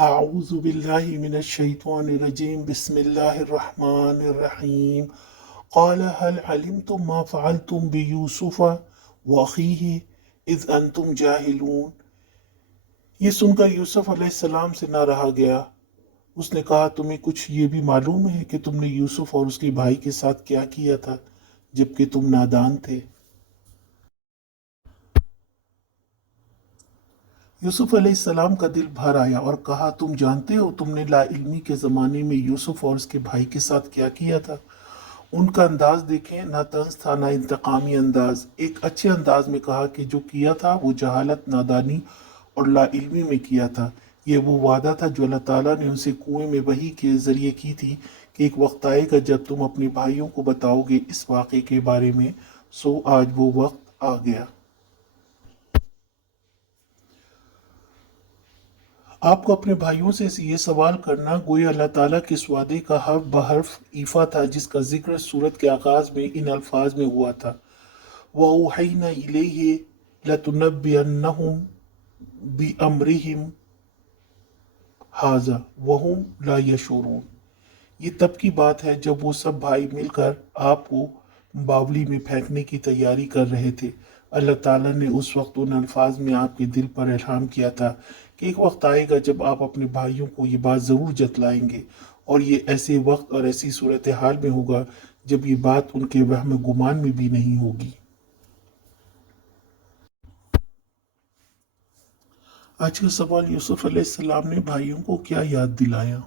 أعوذ بالله من الشيطان الرجيم بسم الله الرحمن الرحيم قال هل علمتم ما فعلتم بيوسف وأخيه إذ أنتم جاهلون۔ یہ سن کر یوسف علیہ السلام سے نہ رہا گیا۔ اس نے کہا تمہیں کچھ یہ بھی معلوم ہے کہ تم نے یوسف اور اس کے بھائی کے ساتھ کیا کیا تھا جبکہ تم نادان تھے؟ یوسف علیہ السلام کا دل بھر آیا اور کہا تم جانتے ہو تم نے لا علمی کے زمانے میں یوسف اور اس کے بھائی کے ساتھ کیا کیا تھا۔ ان کا انداز دیکھیں، نہ طنز تھا نہ انتقامی انداز۔ ایک اچھے انداز میں کہا کہ جو کیا تھا وہ جہالت، نادانی اور لا علمی میں کیا تھا۔ یہ وہ وعدہ تھا جو اللہ تعالیٰ نے ان سے کنویں میں وحی کے ذریعے کی تھی کہ ایک وقت آئے گا جب تم اپنے بھائیوں کو بتاؤ گے اس واقعے کے بارے میں۔ سو آج وہ وقت آ گیا۔ آپ کو اپنے بھائیوں سے یہ سوال کرنا گویا اللہ تعالیٰ کے اس وعدے کا حرف بحرف ایفا تھا جس کا ذکر سورت کے آغاز میں ان الفاظ میں ہوا تھا، وَأَوْحَيْنَا إِلَيْهِ لَتُنَبِّئَنَّهُم بِأَمْرِهِمْ هَٰذَا وَهُمْ لَا يَشْعُرُونَ۔ یہ تب کی بات ہے جب وہ سب بھائی مل کر آپ کو باولی میں پھینکنے کی تیاری کر رہے تھے۔ اللہ تعالیٰ نے اس وقت ان الفاظ میں آپ کے دل پر الہام کیا تھا کہ ایک وقت آئے گا جب آپ اپنے بھائیوں کو یہ بات ضرور جتلائیں گے، اور یہ ایسے وقت اور ایسی صورتحال میں ہوگا جب یہ بات ان کے وہم گمان میں بھی نہیں ہوگی۔ آج کا سوال، یوسف علیہ السلام نے بھائیوں کو کیا یاد دلایا؟